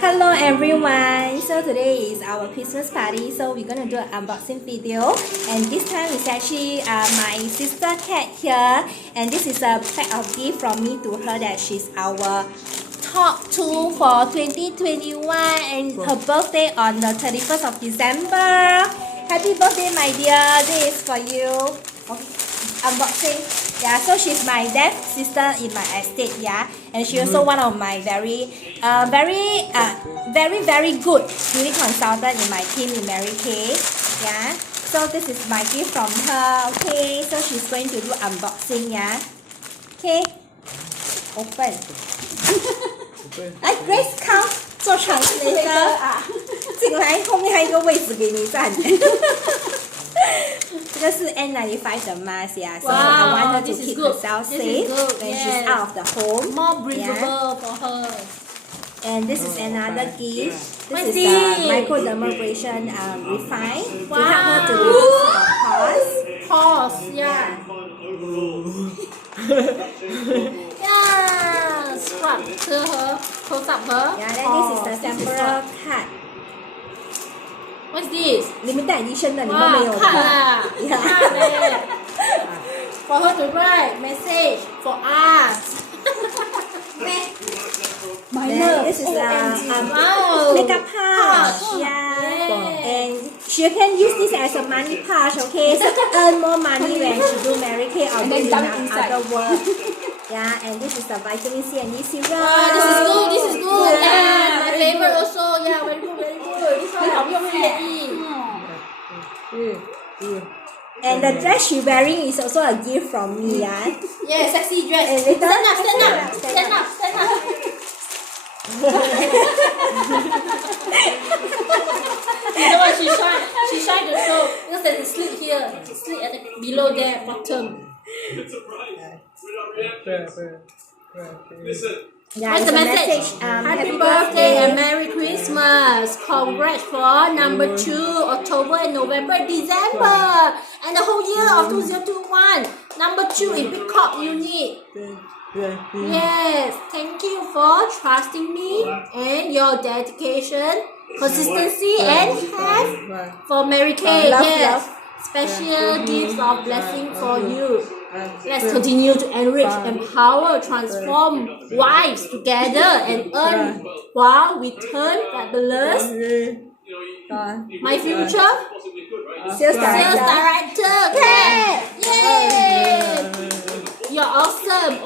Hello everyone, so today is our Christmas party, so we're gonna do an unboxing video, and this time it's actually my sister cat here, and this is a pack of gift from me to her that she's our top 2 for 2021 and her birthday on the 31st of December. Happy birthday my dear, this is for you. Okay, unboxing. Yeah, so she's my deaf sister in my estate, yeah, and she also one of my very good beauty consultant in my team in Mary Kay, yeah. So this is my gift from her. Okay, so she's going to do unboxing, yeah. Okay, open. Grace come 做 translator 进来后面还有一个位置给你站。这个是 N95 的 mask, yeah. So I want her to keep herself safe when she's out of the home. More breathable for her. And this is another gift. This is the microdermabrasion refine to help her to reduce her Pause, yeah. Yeah, scrub to her, close up her. Yeah, then this is the temporal cut. What's this? Limited edition 的，你们没有的。看啊， Yeah. 看嘞。For her to write message for us. Then this is makeup pouch. Yeah. And she can use this as a money pouch, okay? So earn more money when she do Mary Kay or do other work. Yeah, and this is the vitamin C and E serum. This is good. This is good. Yeah, my favorite also. Yeah, very good, very good. This one 好用耶。And the dress she's wearing is also a gift from me, yeah. Yeah, sexy dress. And later, stand up. You know what she's trying to show because there's a slit here, slit at the below there, bottom. Yeah, What's the message? Happy birthday and Merry Christmas. Congrats for number 2, October and November, December. And the whole year of 2021. Number 2 in Big Corp unit. Yes, thank you for trusting me and your dedication, consistency and have for Mary Kay. Yes, special gifts of blessing for you. Let's continue to enrich, empower, transform wives together and earn while we turn fabulous. My future sales director. Okay. Yay! You're awesome.